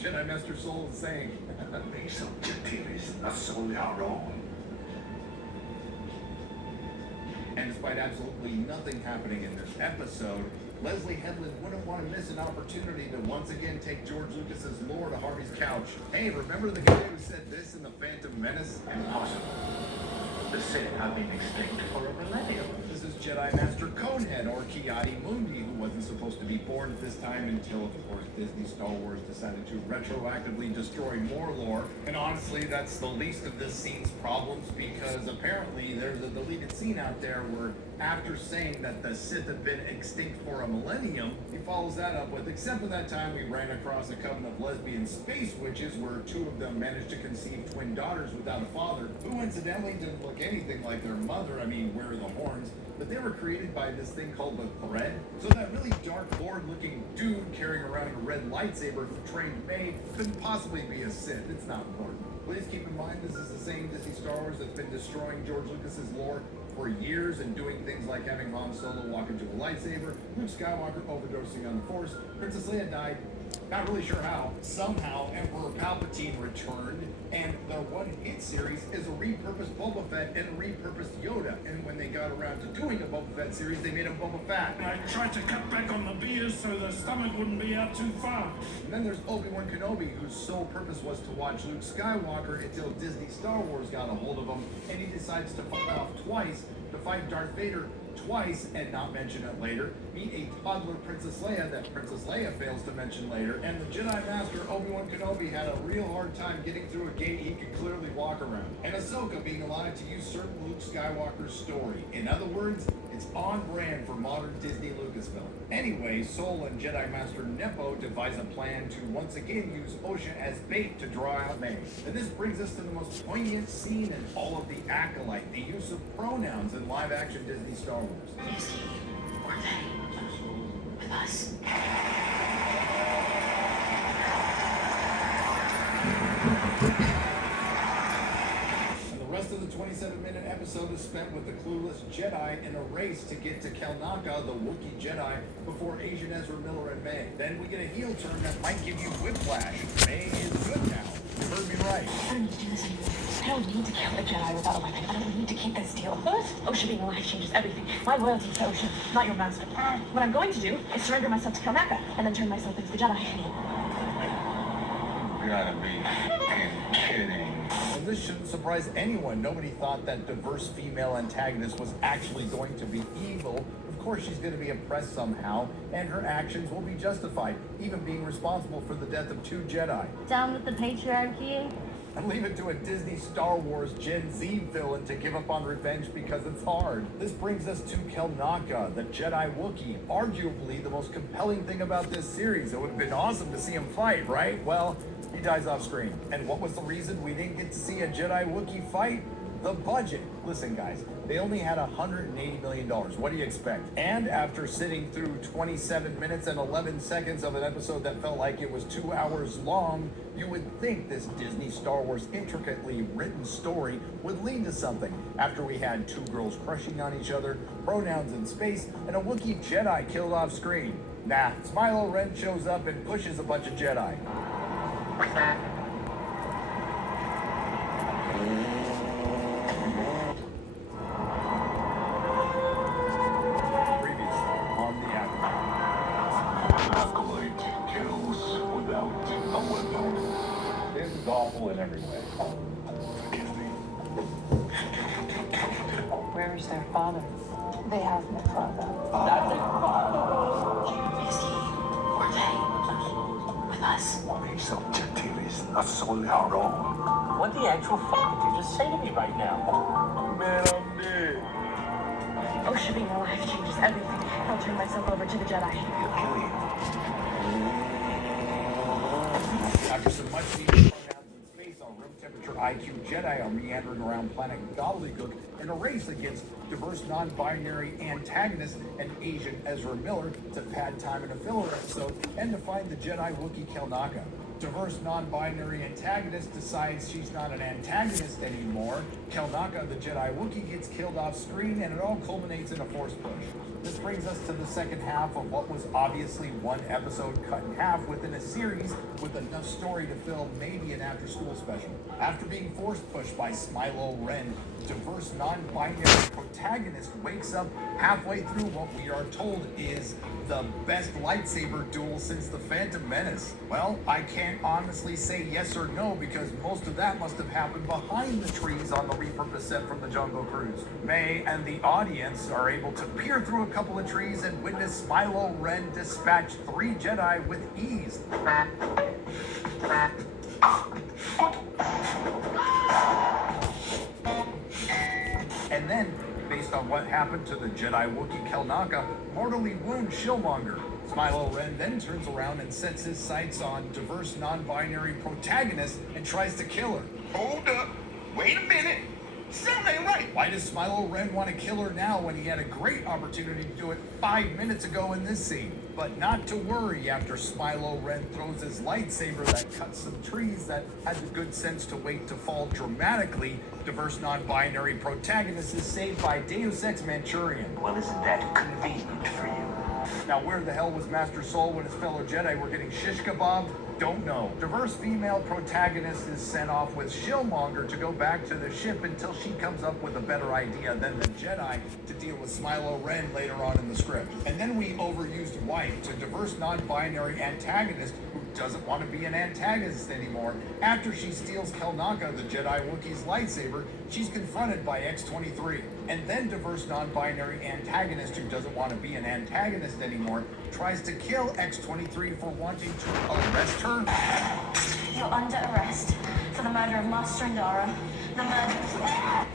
Jedi Master Soul is saying. These objectives are solely our own. And despite absolutely nothing happening in this episode, Leslie Headland wouldn't want to miss an opportunity to once again take George Lucas's lore to Harvey's couch. Hey, remember the guy who said this in The Phantom Menace? Impossible. The Sith have been extinct for a millennium. This is Jedi Master Conehead, or Ki-Adi-Mundi, who wasn't supposed to be born at this time until, of course, Disney Star Wars decided to retroactively destroy more lore. And honestly, that's the least of this scene's problems, because apparently there's a deleted scene out there where, after saying that the Sith have been extinct for a millennium, he follows that up with, except for that time we ran across a coven of lesbian space witches where two of them managed to conceive twin daughters without a father, who incidentally didn't look anything like their mother. I mean, where are the horns? But they were created by this thing called the Thread. So that really dark lord-looking dude carrying around a red lightsaber who trained May couldn't possibly be a Sith. It's not important. Please keep in mind this is the same Disney Star Wars that's been destroying George Lucas's lore for years and doing things like having Han Solo walk into a lightsaber, Luke Skywalker overdosing on the Force, Princess Leia died, not really sure how. Somehow Emperor Palpatine returned, and the one-hit series is a repurposed Boba Fett and a repurposed Yoda. And when they got around to doing a Boba Fett series, they made him Boba Fett. I tried to cut back on the beers so the stomach wouldn't be out too far. And then there's Obi-Wan Kenobi, whose sole purpose was to watch Luke Skywalker until Disney Star Wars got a hold of him, and he decides to fuck off twice to fight Darth Vader twice and not mention it later, meet a toddler Princess Leia that Princess Leia fails to mention later, and the Jedi Master Obi-Wan Kenobi had a real hard time getting through a gate he could clearly walk around, and Ahsoka being allowed to usurp Luke Skywalker's story. In other words, it's on brand for modern Disney Lucasfilm. Anyway, Soul and Jedi Master Nepo devise a plan to once again use Osha as bait to draw out May. And this brings us to the most poignant scene in all of the Acolyte, the use of pronouns in live-action Disney Star Wars. Is he or they with us? And the rest of the 27-minute episode is spent with the clueless Jedi in a race to get to Kelnaka, the Wookiee Jedi, before Asian Ezra Miller and May. Then we get a heel turn that might give you whiplash. May is good now. You heard me right. I don't need to do this anymore. I don't need to kill a Jedi without a weapon. I don't need to keep this deal. What? Osha being alive changes everything. My loyalty to Osha, not your master. What I'm going to do is surrender myself to Kelnaka and then turn myself into the Jedi. You gotta be kidding. And this shouldn't surprise anyone. Nobody thought that diverse female antagonist was actually going to be evil. Of course she's going to be oppressed somehow, and her actions will be justified, even being responsible for the death of 2 Jedi. Down with the patriarchy? And leave it to a Disney Star Wars Gen Z villain to give up on revenge because it's hard. This brings us to Kelnaka, the Jedi Wookiee, arguably the most compelling thing about this series. It would have been awesome to see him fight, right? Well, he dies off screen. And what was the reason we didn't get to see a Jedi Wookiee fight? The budget. Listen, guys, they only had $180 million. What do you expect? And after sitting through 27 minutes and 11 seconds of an episode that felt like it was 2 hours long, you would think this Disney Star Wars intricately written story would lead to something. After we had 2 girls crushing on each other, pronouns in space, and a Wookiee Jedi killed off screen. Nah, Smilo Ren shows up and pushes a bunch of Jedi. Awful in every way. Forgive me. Where is their father? They have no father. Is he or they with us? These objectives are solely our own. What the actual fuck did you just say to me right now? Man, I'm dead. Osha being alive changes everything. I'll turn myself over to the Jedi. He'll kill you. After some much needed pronouns in space, our room temperature IQ Jedi are meandering around planet Gobbledygook, in a race against diverse non-binary antagonist and Asian Ezra Miller to pad time in a filler episode and to find the Jedi Wookiee Kelnaka. Diverse non-binary antagonist decides she's not an antagonist anymore. Kelnaka, the Jedi Wookiee, gets killed off screen, and it all culminates in a force push. This brings us to the second half of what was obviously one episode cut in half within a series with enough story to fill maybe an after-school special. After being force pushed by Smilo Ren, diverse non-binary protagonist wakes up halfway through what we are told is the best lightsaber duel since the Phantom Menace. Well, I can't honestly say yes or no because most of that must have happened behind the trees on the repurposed set from the Jungle Cruise. May and the audience are able to peer through a couple of trees and witness Smilo Ren dispatch 3 Jedi with ease. And then, based on what happened to the Jedi Wookiee Kelnaka, mortally wound Shillmonger. Smilo Ren then turns around and sets his sights on diverse non-binary protagonist and tries to kill her. Hold up. Wait a minute. Something ain't right. Why does Smilo Ren want to kill her now when he had a great opportunity to do it 5 minutes ago in this scene? But not to worry after Smilo Ren throws his lightsaber that cuts some trees that had the good sense to wait to fall dramatically. Diverse non-binary protagonist is saved by Deus Ex Manchurian. Well, isn't that convenient for you? Now, where the hell was Master Soul when his fellow Jedi were getting shish kebabbed? Don't know. Diverse female protagonist is sent off with Shillmonger to go back to the ship until she comes up with a better idea than the Jedi to deal with Smilo Ren later on in the script. And then we overused wife to diverse non-binary antagonist who doesn't want to be an antagonist anymore. After she steals Kelnaka, the Jedi Wookiee's lightsaber, she's confronted by X-23. And then diverse non-binary antagonist who doesn't want to be an antagonist anymore tries to kill X-23 for wanting to arrest her. You're under arrest for the murder of Master Indara, the murder.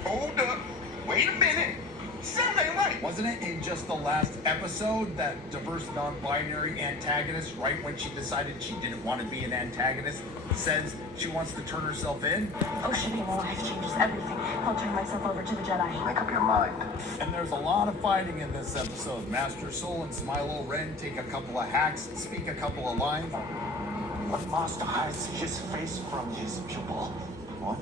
Hold up. Wait a minute. Something ain't right. Wasn't it in just the last episode that diverse non-binary antagonist, right when she decided she didn't want to be an antagonist, says she wants to turn herself in? Ocean being alive changes everything. I'll turn myself over to the Jedi. Make up your mind. And there's a lot of fighting in this episode. Master Soul and Smilo Ren take a couple of hacks, speak a couple of lines. The master hides his face from his pupil. What?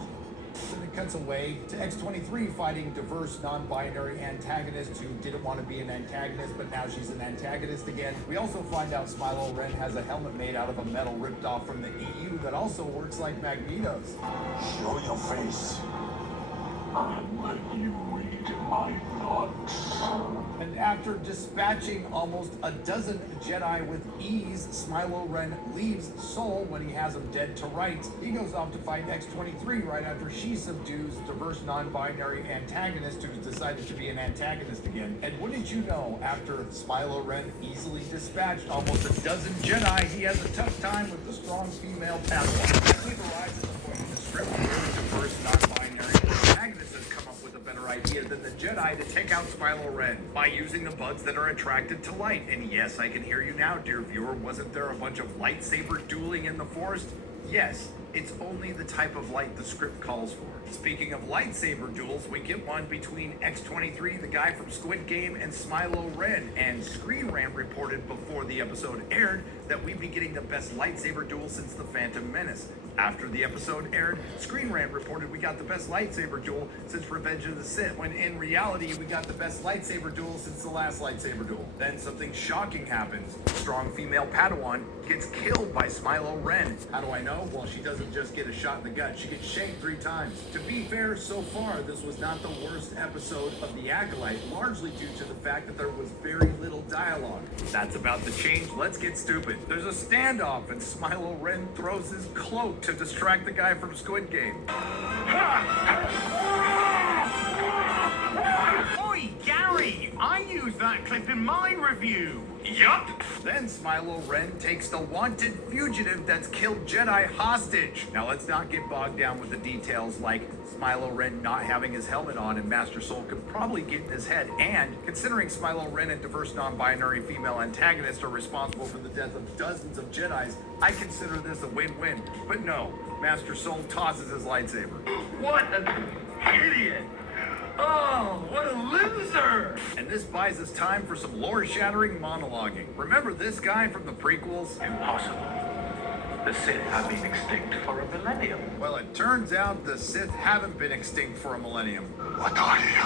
Then it cuts away to X-23 fighting diverse non-binary antagonists who didn't want to be an antagonist, but now she's an antagonist again. We also find out Smilo Ren has a helmet made out of a metal ripped off from the EU that also works like Magneto's. Show your face. And let you read my thoughts. And after dispatching almost a dozen Jedi with ease, Smilo Ren leaves Soul when he has him dead to rights. He goes off to fight X-23 right after she subdues diverse non-binary antagonist who's decided to be an antagonist again. And wouldn't you know, after Smilo Ren easily dispatched almost a dozen Jedi, he has a tough time with the strong female Padawan. We've arrived at the point in the script where the diverse non-binary protagonist has come up with a better idea than the Jedi to take out Smilo Ren by using the buds that are attracted to light. And yes, I can hear you now, dear viewer. Wasn't there a bunch of lightsaber dueling in the forest? Yes, it's only the type of light the script calls for. Speaking of lightsaber duels, we get one between X-23, the guy from Squid Game, and Smilo Ren. And Screen Rant reported before the episode aired that we'd be getting the best lightsaber duel since the Phantom Menace. After the episode aired, Screen Rant reported we got the best lightsaber duel since Revenge of the Sith, when in reality we got the best lightsaber duel since the last lightsaber duel. Then something shocking happens. Strong female Padawan gets killed by Smilo Ren. How do I know? Well, she doesn't just get a shot in the gut, she gets shanked 3 times. To be fair, so far, this was not the worst episode of The Acolyte, largely due to the fact that there was very little dialogue. That's about to change. Let's get stupid. There's a standoff, and Smilo Ren throws his cloak to distract the guy from Squid Game. Oi, Gary! I used that clip in my review. Yup. Then Smilo Ren takes the wanted fugitive that's killed Jedi hostage. Now let's not get bogged down with the details like Smilo Ren not having his helmet on and Master Soul could probably get in his head. And considering Smilo Ren and diverse non-binary female antagonists are responsible for the death of dozens of Jedis, I consider this a win-win. But no, Master Soul tosses his lightsaber. What an idiot! Oh, what a loser! And this buys us time for some lore-shattering monologuing. Remember this guy from the prequels? Impossible. The Sith have been extinct for a millennium. Well, it turns out the Sith haven't been extinct for a millennium. What are you?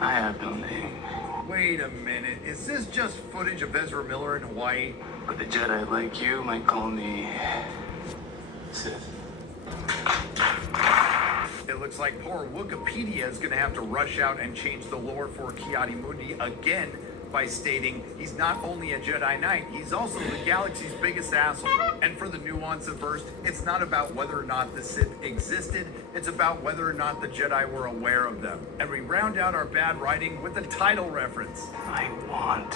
I have no name. Wait a minute, is this just footage of Ezra Miller in Hawaii? But the Jedi like you might call me Sith. It looks like poor Wikipedia is going to have to rush out and change the lore for Ki-Adi-Mundi again by stating he's not only a Jedi Knight, he's also the galaxy's biggest asshole. And for the nuance of verse, it's not about whether or not the Sith existed, it's about whether or not the Jedi were aware of them. And we round out our bad writing with a title reference. I want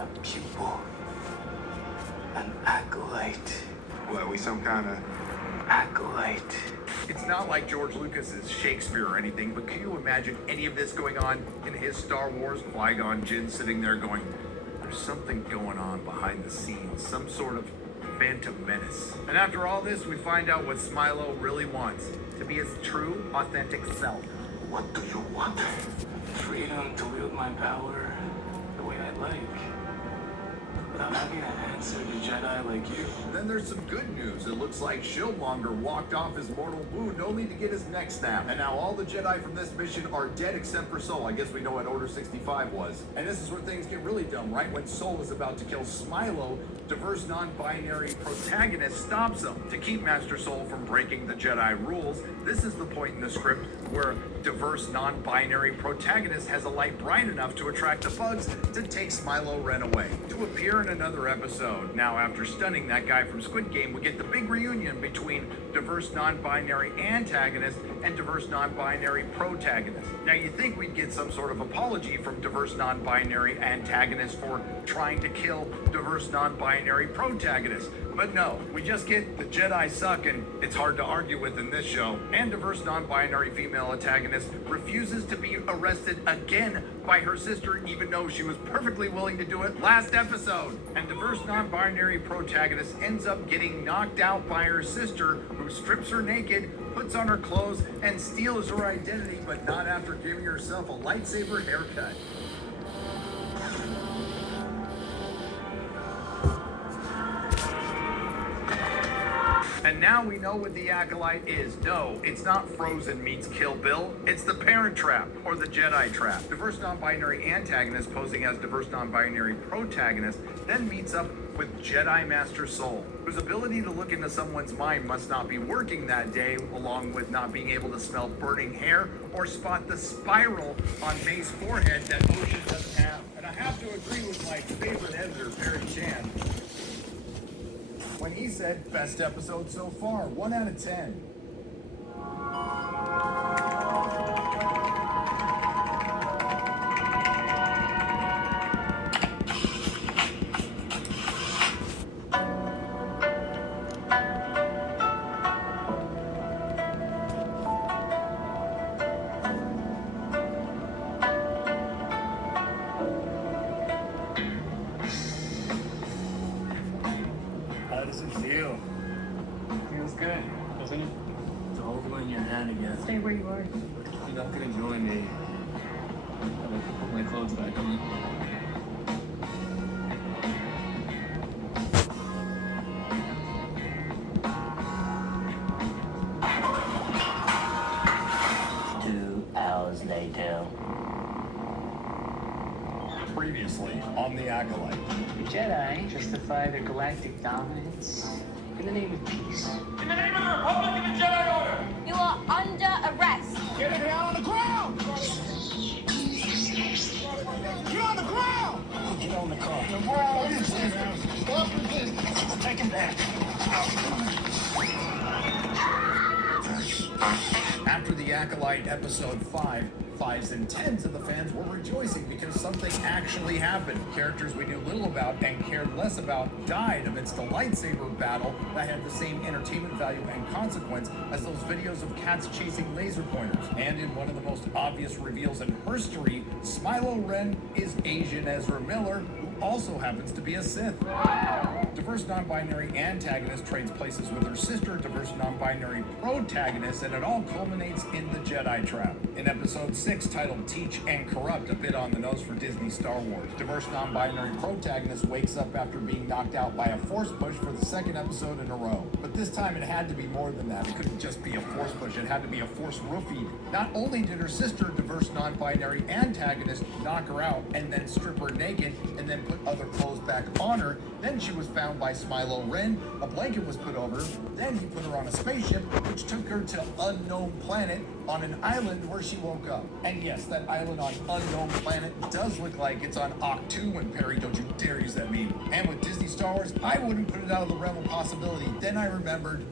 a pupil, an acolyte. What, we some kind of... Acolyte. It's not like George Lucas's Shakespeare or anything, but can you imagine any of this going on in his Star Wars? Qui-Gon Jinn sitting there going, there's something going on behind the scenes, some sort of phantom menace. And after all this, we find out what Smilo really wants, to be his true, authentic self. What do you want? Freedom to wield my power the way I like. Without having to answer to Jedi like you. Then there's some good news. It looks like Shieldmonger walked off his mortal wound only to get his neck snapped. And now all the Jedi from this mission are dead except for Sol. I guess we know what Order 65 was. And this is where things get really dumb, right? When Sol is about to kill Smilo, diverse non-binary protagonist stops him to keep Master Sol from breaking the Jedi rules. This is the point in the script where diverse non-binary protagonist has a light bright enough to attract the bugs to take Smilo Ren away, to appear in another episode. Now, after stunning that guy from Squid Game, we get the big reunion between diverse non-binary antagonist and diverse non-binary protagonist. Now, you think we'd get some sort of apology from diverse non-binary antagonist for trying to kill diverse non-binary protagonist. But no, we just get the Jedi suck and it's hard to argue with in this show. And diverse non-binary female antagonist refuses to be arrested again by her sister, even though she was perfectly willing to do it last episode. And diverse non-binary protagonist ends up getting knocked out by her sister, who strips her naked, puts on her clothes, and steals her identity, but not after giving herself a lightsaber haircut. And now we know what the Acolyte is. No, it's not Frozen meets Kill Bill. It's the Parent Trap, or the Jedi Trap. Diverse non-binary antagonist posing as diverse non-binary protagonist then meets up with Jedi Master Sol, whose ability to look into someone's mind must not be working that day, along with not being able to smell burning hair or spot the spiral on May's forehead that Ocean doesn't have. And I have to agree with my favorite editor, Perry Chan, when he said, best episode so far, 1 out of 10. How does it feel? Feels good, doesn't it? To hold you in your hand again. Stay where you are. You're not gonna join me. I'm gonna put my clothes back on. Later. Previously on the Acolyte. The Jedi justify their galactic dominance in the name of peace. In the name of the Republic and the Jedi Order! You are under arrest. Get it down on the ground! Get on the ground! Get on the car. The world is stop resisting. Take him back. After the Acolyte episode 5, 5s and 10s of the fans were rejoicing because something actually happened. Characters we knew little about and cared less about died amidst a lightsaber battle that had the same entertainment value and consequence as those videos of cats chasing laser pointers. And in one of the most obvious reveals in history, Smilo Ren is Asian Ezra Miller, who also happens to be a Sith. Diverse non-binary antagonist trades places with her sister, diverse non-binary protagonist, and it all culminates in the Jedi Trap. In episode 6, titled Teach and Corrupt, a bit on the nose for Disney Star Wars, diverse non-binary protagonist wakes up after being knocked out by a force push for the second episode in a row. But this time it had to be more than that. It couldn't just be a force push, it had to be a force roofie. Not only did her sister, diverse non-binary antagonist, knock her out and then strip her naked and then put other clothes back on her, then she was found by Smilo Ren, a blanket was put over her, then he put her on a spaceship, which took her to unknown planet on an island where she woke up. And yes, that island on unknown planet does look like it's on Octu, and Perry, don't you dare use that meme. And with Disney Star Wars, I wouldn't put it out of the realm of possibility. Then I remembered,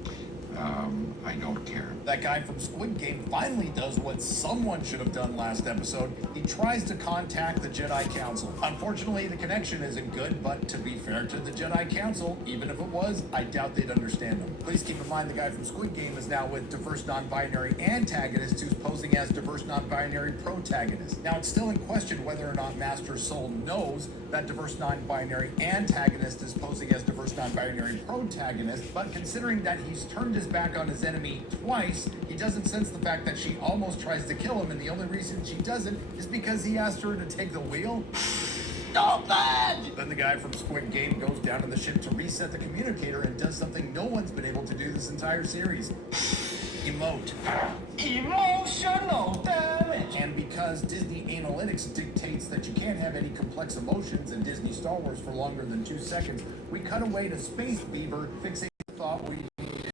I don't care. that guy from Squid Game finally does what someone should have done last episode. He tries to contact the Jedi Council. Unfortunately, the connection isn't good, but to be fair to the Jedi Council, even if it was, I doubt they'd understand him. Please keep in mind the guy from Squid Game is now with diverse non-binary antagonist who's posing as diverse non-binary protagonist. Now, it's still in question whether or not Master Soul knows that diverse non-binary antagonist is posing as diverse non-binary protagonist, but considering that he's turned his back on his enemy twice, he doesn't sense the fact that she almost tries to kill him, and the only reason she doesn't is because he asked her to take the wheel. Stupid! Then the guy from Squid Game goes down to the ship to reset the communicator and does something no one's been able to do this entire series. Emote. Emotional damage. And because Disney Analytics dictates that you can't have any complex emotions in Disney Star Wars for longer than 2 seconds, we cut away to Space Beaver fixing the thought we needed.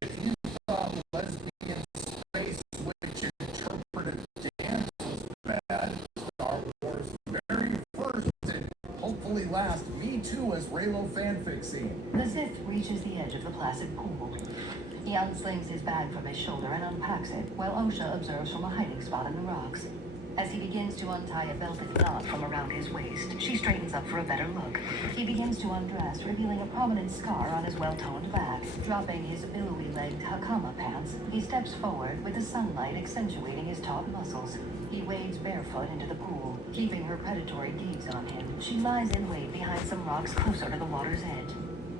If you thought lesbian space witch interpretive dance was bad, Star Wars' very first and hopefully last Me Too as Reylo fanfic scene. The Sith reaches the edge of the placid pool. He unslings his bag from his shoulder and unpacks it, while Osha observes from a hiding spot in the rocks. As he begins to untie a belted knot from around his waist, she straightens up for a better look. He begins to undress, revealing a prominent scar on his well-toned back. Dropping his billowy-legged hakama pants, he steps forward with the sunlight accentuating his taut muscles. He wades barefoot into the pool, keeping her predatory gaze on him. She lies in wait behind some rocks closer to the water's edge.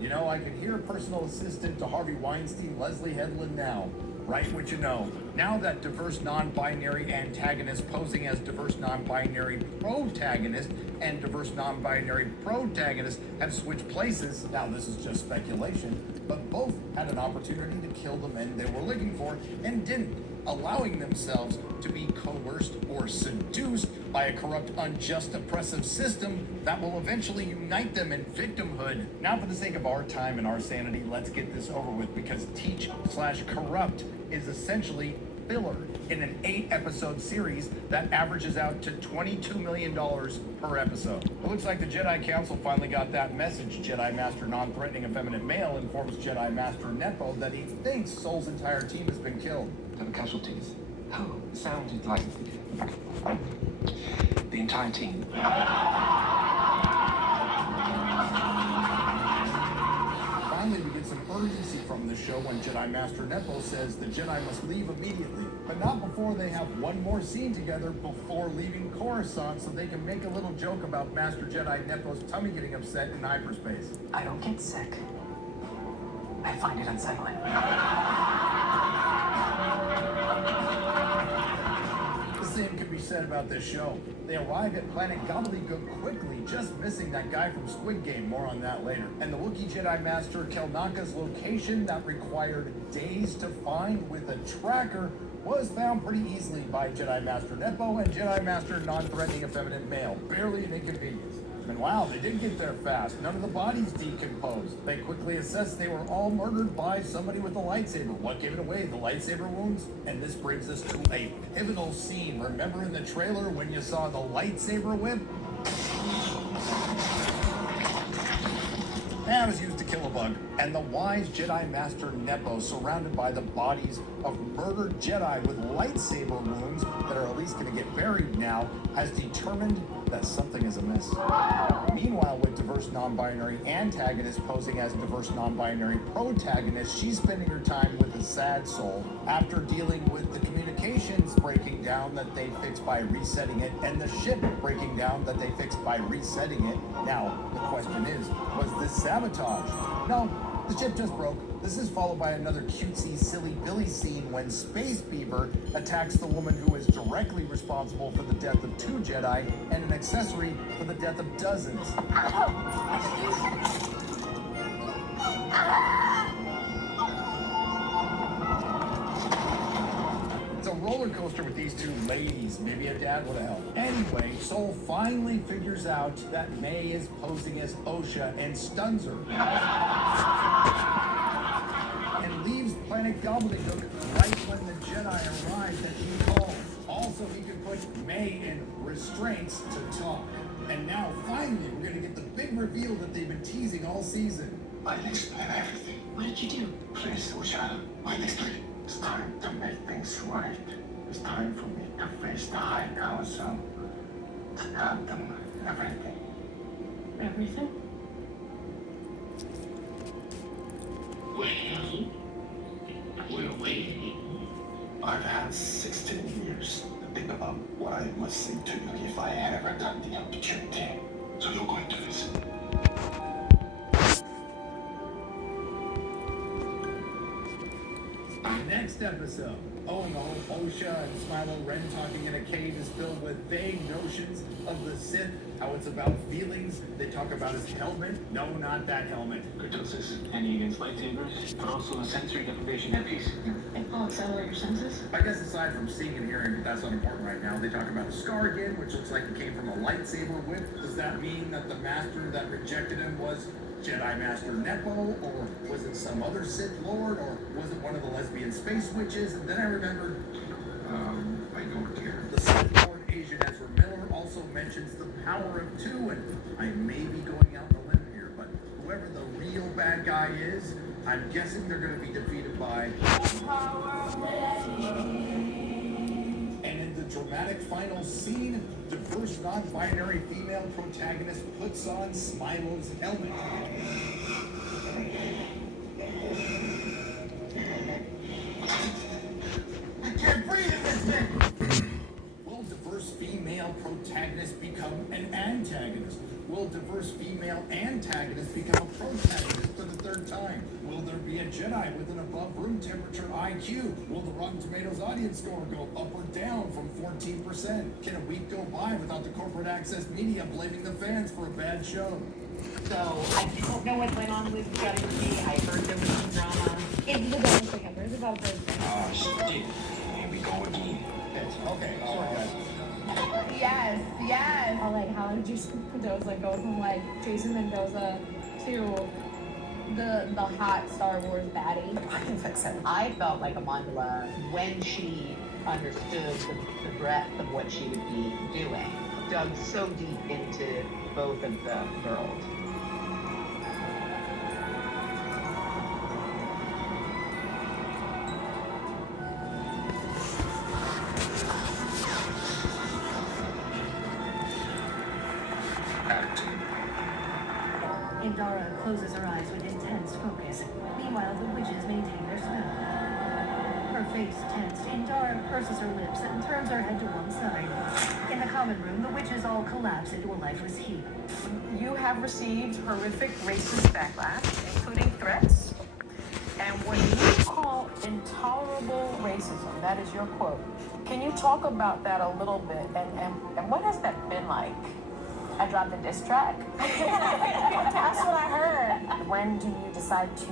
You know, I can hear personal assistant to Harvey Weinstein, Leslie Headland now. Write what you know. Now that diverse non-binary antagonist posing as diverse non-binary protagonist and diverse non-binary protagonist have switched places, now this is just speculation, but both had an opportunity to kill the men they were looking for and didn't, allowing themselves to be coerced or seduced by a corrupt, unjust, oppressive system that will eventually unite them in victimhood. Now, for the sake of our time and our sanity, let's get this over with, because Teach/Corrupt is essentially filler in an 8-episode series that averages out to $22 million per episode. It looks like the Jedi Council finally got that message. Jedi Master Non-Threatening Effeminate Male informs Jedi Master Nepo that he thinks Soul's entire team has been killed. The casualties. Oh, it sounded like the entire team. Finally, we get some urgency from the show when Jedi Master Nepo says the Jedi must leave immediately, but not before they have one more scene together before leaving Coruscant, so they can make a little joke about Master Jedi Nepo's tummy getting upset in hyperspace. I don't get sick. I find it unsettling. The same can be said about this show. They arrive at planet Gobbledygook quickly, just missing that guy from Squid Game. More on that later. And the Wookiee Jedi Master Kelnaka's location that required days to find with a tracker was found pretty easily by Jedi Master Nepo and Jedi Master Non-Threatening Effeminate Male. Barely an inconvenience. And wow, they did get there fast. None of the bodies decomposed. They quickly assessed they were all murdered by somebody with a lightsaber. What gave it away? The lightsaber wounds? And this brings us to a pivotal scene. Remember in the trailer when you saw the lightsaber whip? That was used to kill a bug. And the wise Jedi Master Nepo, surrounded by the bodies of murdered Jedi with lightsaber wounds that are at least going to get buried now, has determined that something is amiss. Meanwhile, with diverse non-binary antagonist posing as diverse non-binary protagonist, she's spending her time with a sad soul after dealing with the communications breaking down that they fixed by resetting it and the ship breaking down that they fixed by resetting it. Now, the question is, was this sabotage? No, the ship just broke. This is followed by another cutesy, silly Billy scene when Space Beaver attacks the woman who is directly responsible for the death of 2 Jedi and an accessory for the death of dozens. It's a roller coaster with these 2 ladies. Maybe a dad would have helped. Anyway, Soul finally figures out that May is posing as Osha and stuns her. And leaves Planet Gobbledygook right when the Jedi arrive that he calls. Also, he could put May in restraints to talk. And now, finally, we're going to get the big reveal that they've been teasing all season. I'll explain everything. What did you do? Please, Osha, I'll explain. It's time to make things right. It's time for me to face the High Council. To tell them everything. Everything? Wait. We're waiting. I've had 16 years to think about what I must say to you if I ever got the opportunity. So you're going to listen. Next episode, Osha and Smilo Ren talking in a cave is filled with vague notions of the Sith, how it's about feelings. They talk about his helmet. No, not that helmet. Kurtosis, any against lightsabers, but also a sensory deprivation headpiece. Oh, accelerate your senses? I guess aside from seeing and hearing, but that's not important right now, they talk about a Scargan, which looks like it came from a lightsaber whip. Does that mean that the master that rejected him was Jedi Master Nepo, or was it some other Sith Lord, or was it one of the lesbian space witches? And then I remembered, I don't care. the Sith Lord Asian Ezra Miller also mentions the power of 2, and I may be going out on a limb here, but whoever the real bad guy is, I'm guessing they're going to be defeated by... And in the dramatic final scene, diverse non-binary female protagonist puts on Smilo's helmet. I can't breathe in this thing! Will diverse female protagonist become an antagonist? Will diverse female antagonist become a protagonist for the 3rd time? Will there be a Jedi with an above room temperature IQ? Will the Rotten Tomatoes audience score go up or down from 14%? Can a week go by without the corporate access media blaming the fans for a bad show? So I don't know what went on with Jedi Review. I heard there was some drama. It's the Devil Second. There's about this. Oh, shit. Here we go again. Okay, sorry guys. Yes. How did Jason Mendoza go from Jason Mendoza to the hot Star Wars baddie? I can fix it. I felt like Amandla when she understood the breadth of what she would be doing. Dug so deep into both of the girls. Indara closes her eyes with intense focus. Meanwhile, the witches maintain their spell. Her face tensed, Indara purses her lips and turns her head to one side. In the common room, the witches all collapse into a lifeless heap. You have received horrific racist backlash, including threats. And what you call intolerable racism, that is your quote. Can you talk about that a little bit? And what has that been like? I dropped a diss track. That's what I heard. When do you decide to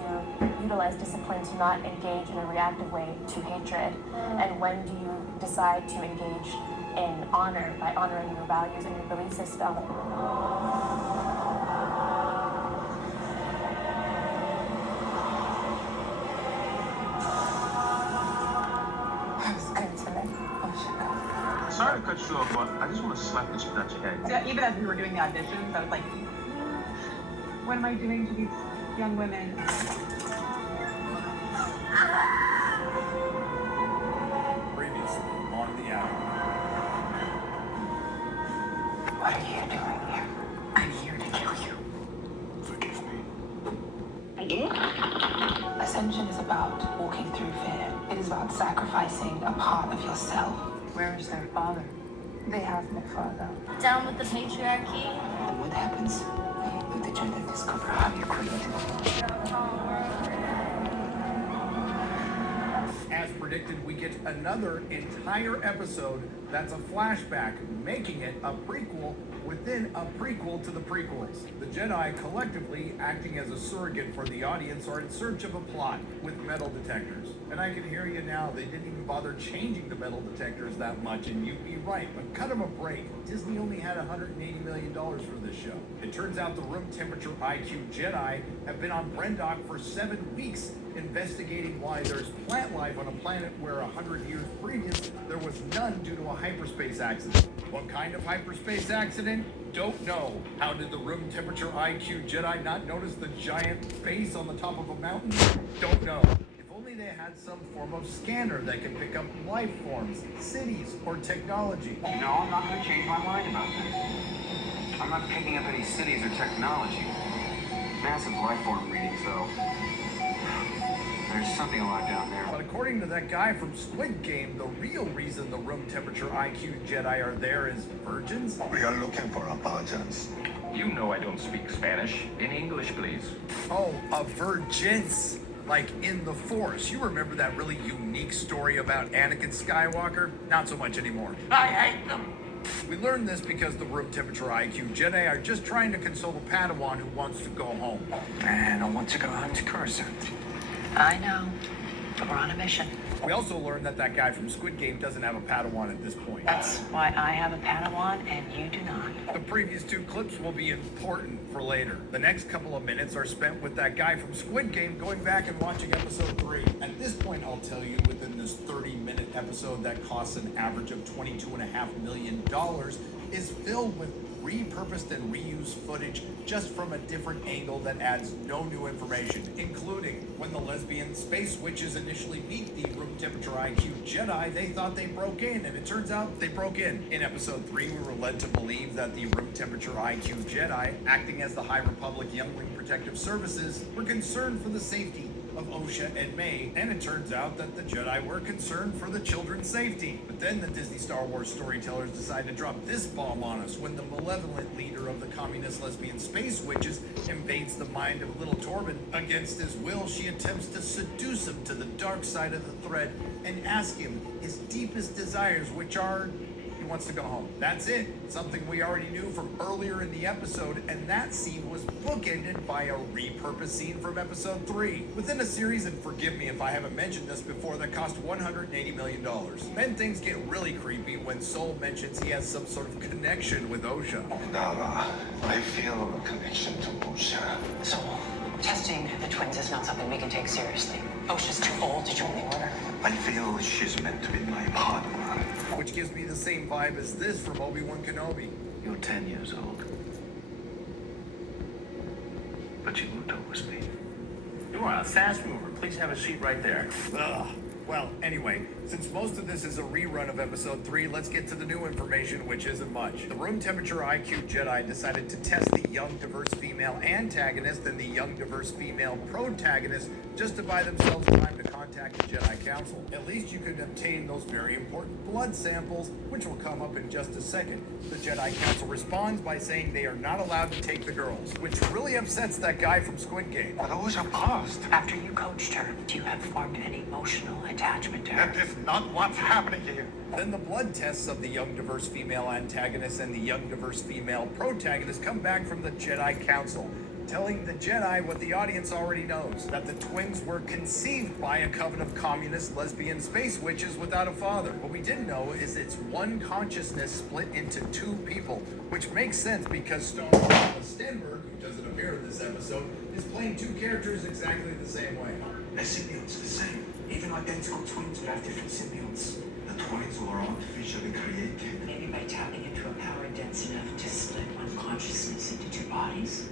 utilize discipline to not engage in a reactive way to hatred? And when do you decide to engage in honor by honoring your values and your belief system? Sorry to cut you off, but I just want to slap the shit out your head. Yeah, even as we were doing the auditions, I was like, what am I doing to these young women? Previously on the hour. What are you Ascension is about walking through fear. It is about sacrificing a part of yourself. Where is their father? They have no father. Down with the patriarchy. And what happens if the Jedi discover how you created it? As predicted, we get another entire episode that's a flashback, making it a prequel within a prequel to the prequels. The Jedi, collectively acting as a surrogate for the audience, are in search of a plot with metal detectors. And I can hear you now, they didn't even bother changing the metal detectors that much, and you'd be right, but cut them a break. Disney only had $180 million for this show. It turns out the room temperature IQ Jedi have been on Brendok for 7 weeks, investigating why there's plant life on a planet where 100 years previous there was none due to a hyperspace accident. What kind of hyperspace accident? Don't know. How did the room temperature IQ Jedi not notice the giant face on the top of a mountain? Don't know. If only they had some form of scanner that can pick up life forms, cities, or technology. No, I'm not going to change my mind about that. I'm not picking up any cities or technology. Massive life form readings, though. There's something alive down there. But according to that guy from Squid Game, the real reason the room temperature IQ Jedi are there is virgins? We are looking for virgins. You know I don't speak Spanish. In English, please. Oh, a virgins. Like in The Force. You remember that really unique story about Anakin Skywalker? Not so much anymore. I hate them. We learned this because the room temperature IQ Jedi are just trying to console a Padawan who wants to go home. Man, I want to go home to Coruscant. I know, but we're on a mission. We also learned that that guy from Squid Game doesn't have a Padawan at this point. That's why I have a Padawan and you do not. The previous 2 clips will be important for later. The next couple of minutes are spent with that guy from Squid Game going back and watching episode 3. At this point, I'll tell you, within this 30-minute episode that costs an average of $22.5 million, is filled with repurposed and reused footage just from a different angle that adds no new information, including when the lesbian space witches initially meet the room temperature IQ Jedi, they thought they broke in, and it turns out they broke in. In episode 3, we were led to believe that the room temperature IQ Jedi, acting as the High Republic Youngling Protective Services, were concerned for the safety of Osha and May, and it turns out that the Jedi were concerned for the children's safety. But then the Disney Star Wars storytellers decide to drop this bomb on us when the malevolent leader of the communist lesbian space witches invades the mind of little Torben. Against his will, she attempts to seduce him to the dark side of the thread and ask him his deepest desires, which are he wants to go home. That's it. Something we already knew from earlier in the episode, and that scene was bookended by a repurposed scene from episode 3. Within a series, and forgive me if I haven't mentioned this before, that cost $180 million. Then things get really creepy when Soul mentions he has some sort of connection with Osha. Nara, I feel a connection to Osha. So, testing the twins is not something we can take seriously. Osha's too old to join the order. I feel she's meant to be my partner. Which gives me the same vibe as this from Obi-Wan Kenobi. You're 10 years old. But you moved over speed. You are a fast mover. Please have a seat right there. Ugh. Well, anyway, since most of this is a rerun of episode 3, let's get to the new information, which isn't much. The room temperature IQ Jedi decided to test the young diverse female antagonist and the young diverse female protagonist just to buy themselves time to contact the Jedi Council. At least you could obtain those very important blood samples, which will come up in just a second. The Jedi Council responds by saying they are not allowed to take the girls, which really upsets that guy from Squid Game. But Osha paused. After you coached her, do you have formed any emotional attachment to her? That is not what's happening here. Then the blood tests of the young diverse female antagonist and the young diverse female protagonist come back from the Jedi Council, telling the Jedi what the audience already knows, that the twins were conceived by a coven of communist lesbian space witches without a father. What we didn't know is it's one consciousness split into 2 people, which makes sense because Star Wars Stenberg, who doesn't appear in this episode, is playing 2 characters exactly the same way. The symbionts the same. Even identical twins will have different symbionts. The twins were artificially created. Maybe by tapping into a power dense enough to split one consciousness into 2 bodies.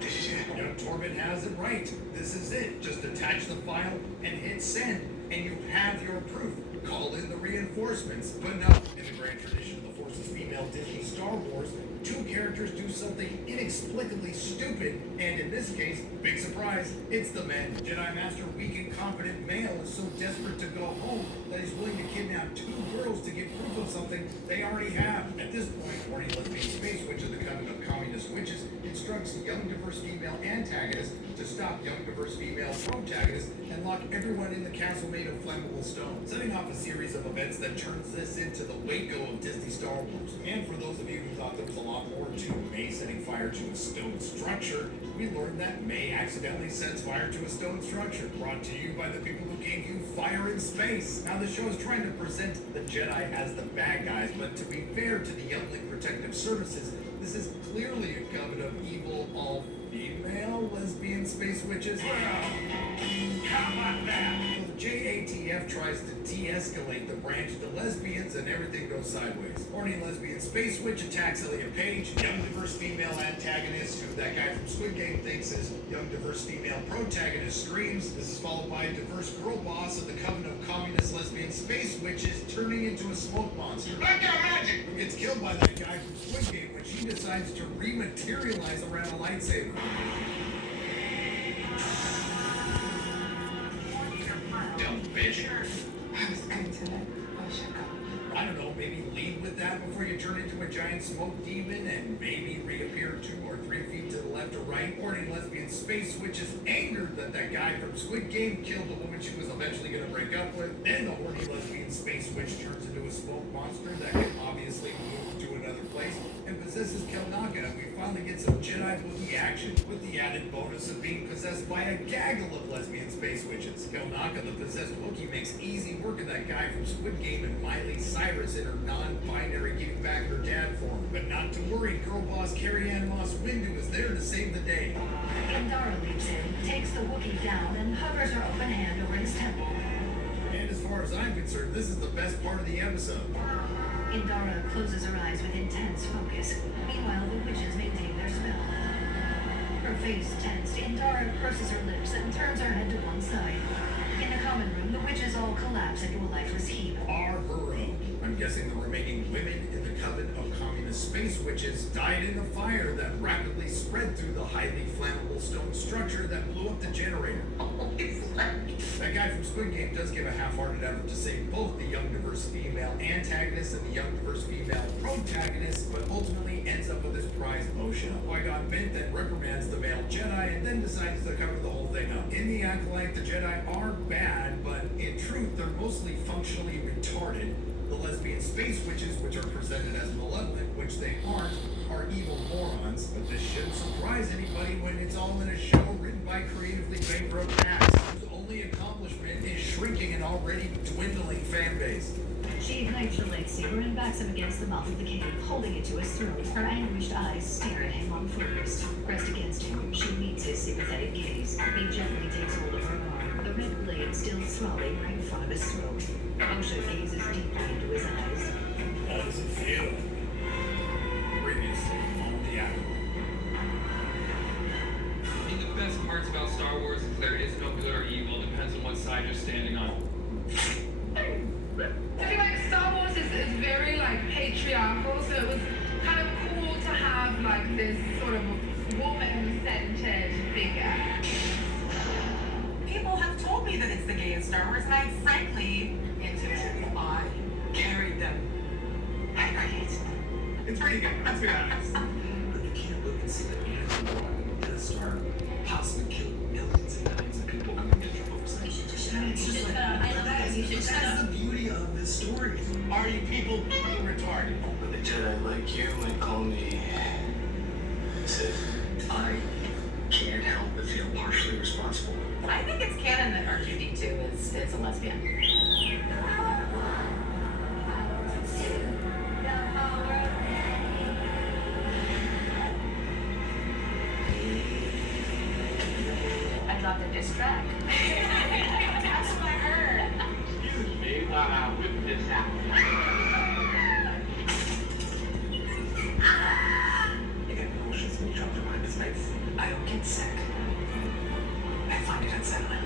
This is it. You know, Torben has it right. This is it. Just attach the file and hit send, and you have your proof. Call in the reinforcements. But no, in the grand tradition of the Force's female Disney Star Wars, two characters do something inexplicably stupid, and in this case, big surprise, it's the men. Jedi Master weak and confident male is so desperate to go home that he's willing to kidnap two girls to get proof of something they already have. At this point, horny lesbian space witch of the Coven of Communist Witches instructs young diverse female antagonists to stop young diverse female protagonists and lock everyone in the castle made of flammable stone, setting off a series of events that turns this into the Waco of Disney Star Wars. And for those of you who thought there was a lot more to May setting fire to a stone structure, we learned that May accidentally sets fire to a stone structure, brought to you by the people who gave you Fire in Space. Now the show is trying to present the Jedi as the bad guys, but to be fair to the Youngling Protective Services, this is clearly a coven of evil, all-female lesbian space witches. How about that? The JATF tries to de-escalate the branch to lesbians and everything goes sideways. Horny lesbian space witch attacks Elliot Page, young diverse female antagonist who that guy from Squid Game thinks is young diverse female protagonist screams. This is followed by a diverse girl boss of the Coven of Communist Lesbian Space Witches turning into a smoke monster. Black guy magic! Who gets killed by that guy from Squid Game when she decides to rematerialize around a lightsaber. Dumb bitch. I was good today. I should go. I don't know, maybe lead with that before you turn into a giant smoke demon and maybe reappear 2 or 3 feet to the left or right. Horny lesbian space witch is angered that that guy from Squid Game killed the woman she was eventually going to break up with. Then the horny lesbian space witch turns into a smoke monster that can obviously move to another place and possesses Kelnaka, and we finally get some Jedi Wookiee action with the added bonus of being possessed by a gaggle of lesbian space witches. Kelnaka, the possessed Wookiee, makes easy work of that guy from Squid Game and Miley Cyrus in her non-binary getting back her dad form. But not to worry, girl boss Carrie Ann Moss Windu is there to save the day. Indara leaps in, takes the Wookiee down, and hovers her open hand over his temple. And as far as I'm concerned, this is the best part of the episode. Indara closes her eyes with intense focus. Meanwhile, the witches maintain their spell. Her face tensed, Indara purses her lips and turns her head to one side. In the common room, the witches all collapse into a lifeless heap. Our hero. I'm guessing the remaining women in the Coven of Communist Space Witches died in a fire that rapidly spread through the highly flammable stone structure that blew up the generator. That guy from Squid Game does give a half-hearted effort to save both the young diverse female antagonist and the young diverse female protagonist, but ultimately ends up with his prize Osha. Qui-Gon Bent then reprimands the male Jedi and then decides to cover the whole thing up. In the Acolyte, the Jedi are bad, but in truth, they're mostly functionally retarded. The lesbian space witches, which are presented as malevolent, which they aren't, are evil morons. But this shouldn't surprise anybody when it's all in a show written by creatively bankrupt hacks, whose only accomplishment is shrinking an already dwindling fan base. She ignites the lightsaber and backs him against the mouth of the cave, holding it to his throat. Her anguished eyes stare at him unfocused. Pressed against him, she meets his sympathetic gaze. He gently takes hold of her arm, the red blade still throbbing right in front of his throat. Osha gazes deeply into his eyes. How does it feel? Previously on the Acolyte. I think the best parts about Star Wars is there is no good or evil. It depends on what side you're standing on. I feel like Star Wars is very like patriarchal, so it was kind of cool to have like this sort of woman-centered figure. People have told me that it's the gayest Star Wars, and I frankly, intuitively, I carried them. I created them. It's pretty good, let's be honest. But you can't look and see that Death Star possibly killed millions and millions of people coming to the books. It's just like, I love that. You should shut that's up. the beauty of this story. Are you people being retarded? But the Jedi like you might call me Sith. I can't help but feel partially responsible. I think it's canon that R2-D2 is a lesbian. I dropped a diss track. That's what I heard. Excuse me while I whip this out. You get emotions when you drop the line. It's nice. I don't get sick. I find it unsettling.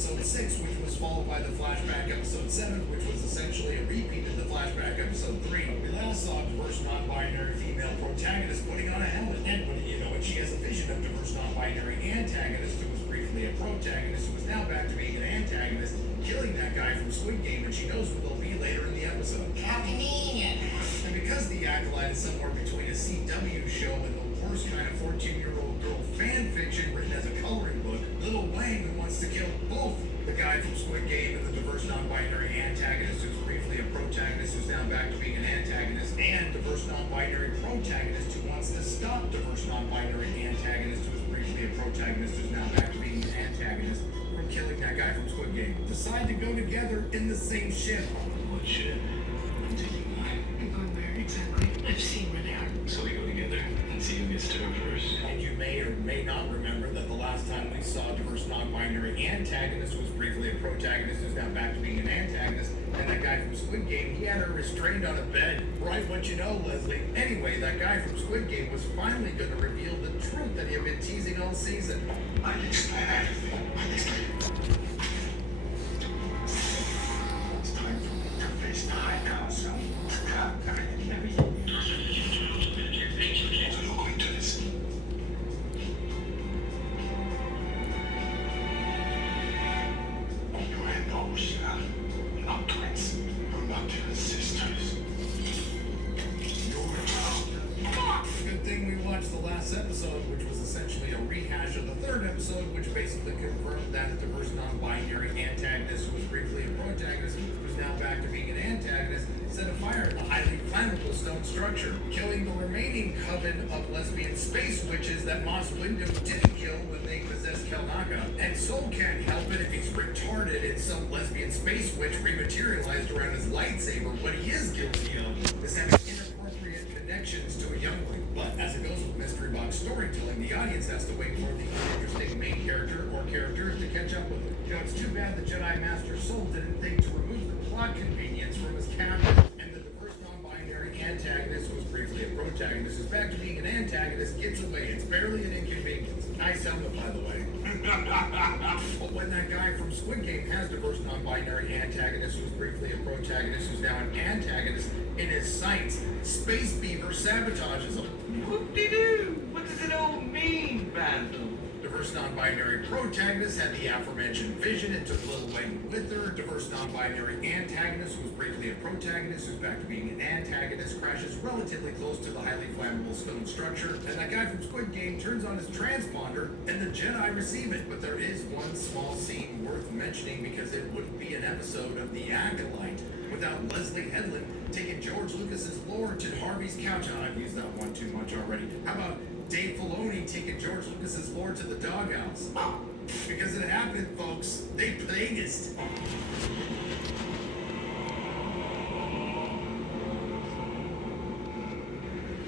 episode 6, which was followed by the flashback episode 7, which was essentially a repeat of the flashback episode 3. We last saw a diverse non-binary female protagonist putting on a helmet, and wouldn't you know it, she has a vision of diverse non-binary antagonist who was briefly a protagonist who is now back to being an antagonist, killing that guy from Squid Game, and she knows who they'll be later in the episode. How convenient! And because The Acolyte is somewhere between a CW show and the worst kind of 14-year-old girl fan fiction written as a coloring book, Lil Wang wants to kill both the guy from Squid Game and the diverse non-binary antagonist who's briefly a protagonist who's now back to being an antagonist, and diverse non-binary protagonist who wants to stop diverse non-binary antagonist who's briefly a protagonist who's now back to being an antagonist from killing that guy from Squid Game. Decide to go together in the same ship. What ship? I'm taking mine. I'm going where exactly? I've seen where they are. So we go together and see who gets to her first. And you may or may not remember that the last time we saw a diverse non-binary antagonist was briefly a protagonist who's now back to being an antagonist, and that guy from Squid Game, he had her restrained on a bed. Right what you know, Leslie. Anyway, that guy from Squid Game was finally going to reveal the truth that he had been teasing all season. I'll explain everything. I'll explain. It's time for me to face the High Council. To cut everything. So you're going to listen. You and Osha are not twins. You're not even sisters. Good thing we watched the last episode, which was essentially a rehash of the third episode, which basically confirmed that the diverse non-binary antagonist who was briefly a protagonist, who's now back to being an antagonist, set a fire in the highly flammable stone structure, killing the remaining coven of lesbian space witches that Moss Windu didn't kill when they possessed Kelnaka. And Soul can't help it if he's retarded and some lesbian space witch rematerialized around his lightsaber. What he is guilty of is having inappropriate connections to a youngling. But as it goes with mystery box storytelling, the audience has to wait for the interesting main character or characters to catch up with him. You know, it's too bad the Jedi Master Soul didn't think to remove the plot convenience from his captain, and the diverse non-binary antagonist who was briefly a protagonist who's back to being an antagonist gets away. It's barely an inconvenience. Nice helmet, by the way. But when that guy from Squid Game has diverse non-binary antagonist who's briefly a protagonist who's now an antagonist in his sights, Space Beaver sabotages him. Whoop-de-doo! What does it all mean, Basil? Diverse non-binary protagonist had the aforementioned vision and took Lil Wang with her. Diverse non-binary antagonist, who was briefly a protagonist, who's back to being an antagonist, crashes relatively close to the highly flammable stone structure, and that guy from Squid Game turns on his transponder, and the Jedi receive it. But there is one small scene worth mentioning because it wouldn't be an episode of The Acolyte without Leslie Headland taking George Lucas's lore to Harvey's couch. Oh, I've used that one too much already. How about Dave Filoni taking George Lucas's lore to the doghouse? Because it happened, folks. They played us.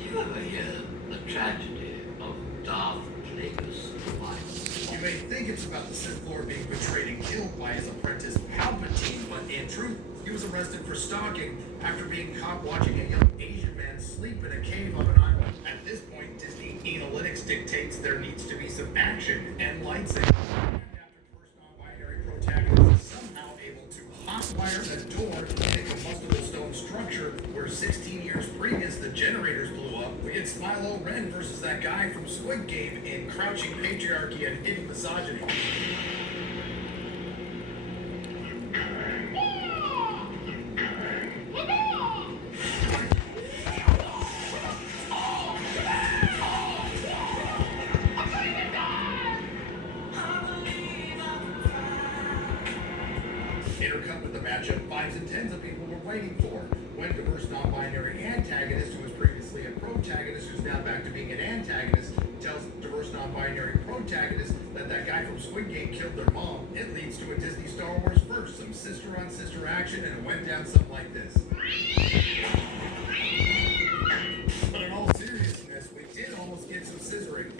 You ever hear the tragedy of Darth Plagueis' wife? You may think it's about the Sith Lord being betrayed and killed by his apprentice Palpatine, but in truth, he was arrested for stalking after being caught watching a young Asian man sleep in a cave on an island. At this point, Disney Analytics dictates there needs to be some action and lightsabers. After diverse non-binary protagonist is somehow able to hotwire the door in a combustible stone structure where 16 years previous the generators blew up, we get Smilo Ren versus that guy from Squid Game in Crouching Patriarchy and Hidden Misogyny. Intercut with the matchup 5s and 10s of people were waiting for. When diverse non-binary antagonist, who was previously a protagonist, who's now back to being an antagonist, tells diverse non-binary protagonist that that guy from Squid Game killed their mom, it leads to a Disney Star Wars verse, some sister-on-sister action, and it went down something like this. But in all seriousness, we did almost get some scissoring.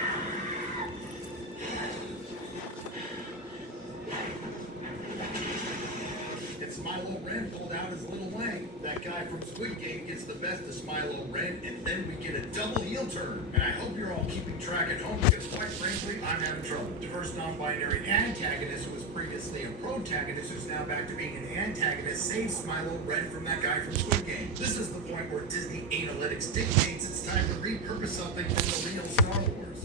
It's Smilo Ren pulled out his little Wang. That guy from Squid Game gets the best of Smilo Ren, and then we get a double heel turn. And I hope you're all keeping track at home, because quite frankly, I'm having trouble. Diverse non-binary antagonist who was previously a protagonist who's now back to being an antagonist saves Smilo Ren from that guy from Squid Game. This is the point where Disney Analytics dictates it's time to repurpose something from the real Star Wars.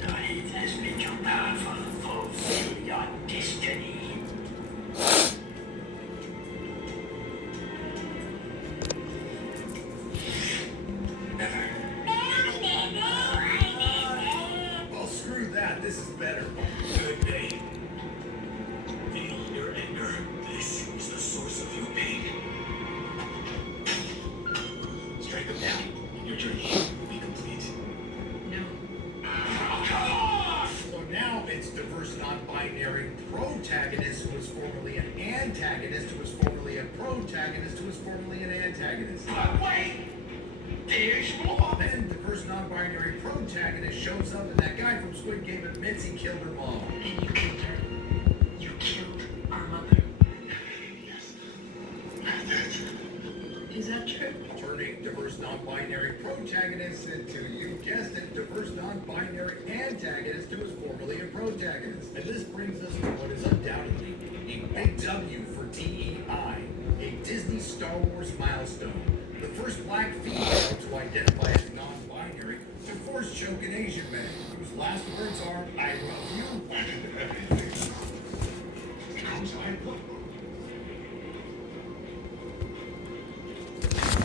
The hate has been too powerful to fulfill your destiny. Well, screw that. This is better. Good day. Feel your anger. This is the source of your pain. Strike them down. Your journey will be complete. No. So now it's diverse non-binary protagonist who was formerly an antagonist who was formerly a protagonist who was formerly an antagonist. But wait! There's more! Then diverse non-binary protagonist shows up and that guy from Squid Game admits he killed her mom. And you killed her. You killed our mother. Yes. I did. Is that true? Turning diverse non-binary protagonist into, you guessed it, diverse non-binary antagonist who was formerly a protagonist. And this brings us to what is undoubtedly a big W for DEI, a Disney Star Wars milestone. The first black female to identify as non-binary to force choke an Asian man, whose last words are, "I love you."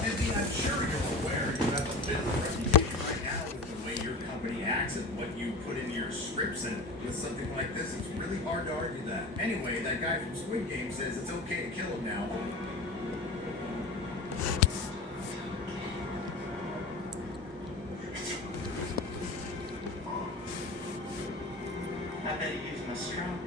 Disney, I'm sure you're aware you have a bit of a reputation right now with the way your company acts and what you put into your scripts, and with something like this, it's really hard to argue that. Anyway, that guy from Squid Game says it's okay to kill him now. I better use my strong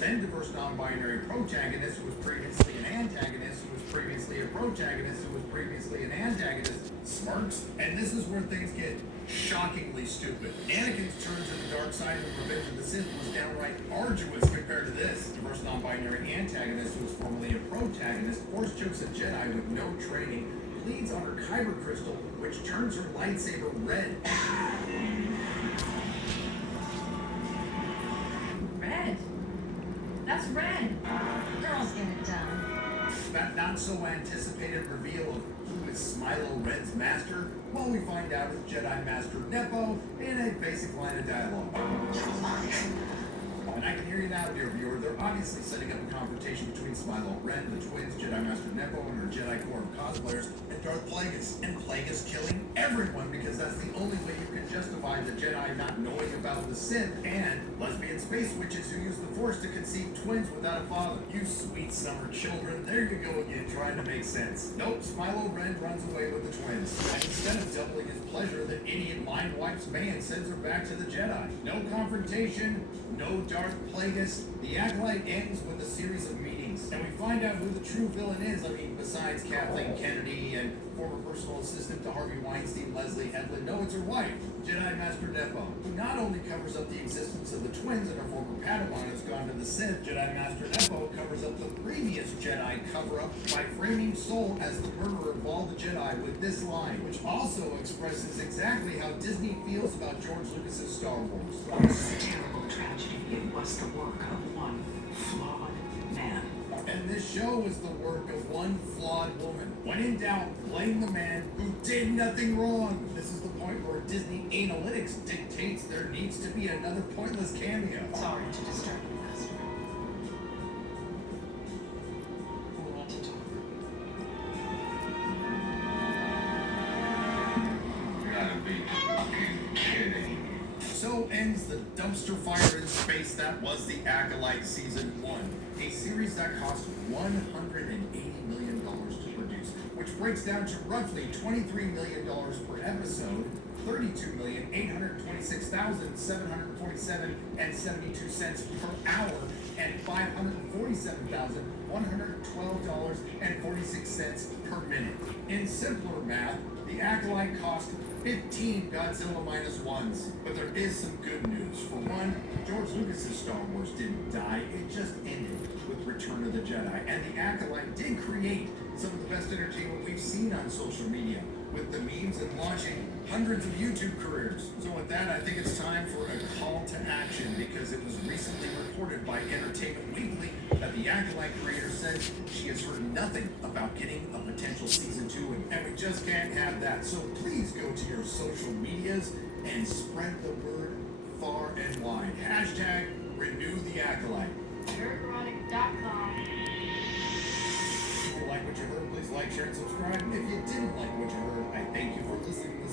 Then diverse non-binary protagonist who was previously an antagonist who was previously a protagonist who was previously an antagonist smirks, and this is where things get shockingly stupid. Anakin's turn to the dark side of Revenge of the Sith was downright arduous compared to this. Diverse non-binary antagonist who was formerly a protagonist force chokes a Jedi with no training, bleeds on her kyber crystal, which turns her lightsaber red. Red. That's red. Girls get it done. That not so anticipated reveal of who is Smilo Ren's master, well, we find out it's Jedi Master Nepo in a basic line of dialogue. And I can hear you now, dear viewer. They're obviously setting up a confrontation between Smilo Ren, the twins, Jedi Master Nepo, and her Jedi Corps of cosplayers, and Darth Plagueis. And Plagueis killing everyone because that's the only way you can justify the Jedi not knowing about the Sith and lesbian space witches who use the Force to conceive twins without a father. You sweet summer children, there you go again, trying to make sense. Nope, Smilo Ren runs away with the twins. And instead of doubling his pleasure, the idiot mind wipes May and sends her back to the Jedi. No confrontation, no Darth Plagueis. The Acolyte ends with a series of meetings, and we find out who the true villain is. I mean, besides Kathleen Kennedy and former personal assistant to Harvey Weinstein, Leslie Headland. No, it's her wife, Jedi Master Nepo, who not only covers up the existence of the twins and her former Padawan who's gone to the Sith. Jedi Master Nepo covers up the previous Jedi cover-up by framing Soul as the murderer of all the Jedi with this line, which also expresses exactly how Disney feels about George Lucas's Star Wars. This is a terrible tragedy. It was the work of one flawed man. And this show is the work of one flawed woman. When in doubt, blame the man who did nothing wrong. This is the point where Disney Analytics dictates there needs to be another pointless cameo. Sorry to disturb you, Master. We need to talk. You gotta be fucking kidding. So ends the dumpster fire in space that was The Acolyte Season 1. A series that cost $180 million to produce, which breaks down to roughly $23 million per episode, $32,826,747.72 per hour, and $547,112.46 per minute. In simpler math, The Acolyte cost 15 Godzilla minus ones. But there is some good news. For one, George Lucas's Star Wars didn't die, it just ended with Return of the Jedi. And the Acolyte did create some of the best entertainment we've seen on social media, with the memes and launching hundreds of YouTube careers. So with that, I think it's time for a call to action, because it was recently reported by Entertainment Weekly that the Acolyte creator says she has heard nothing about getting a potential season 2, and we just can't have that. So please go to your social medias and spread the word far and wide. Hashtag renew the Acolyte. EricRonic.com. If you like what you heard, please like, share, and subscribe. If you didn't like what you heard, I thank you for listening.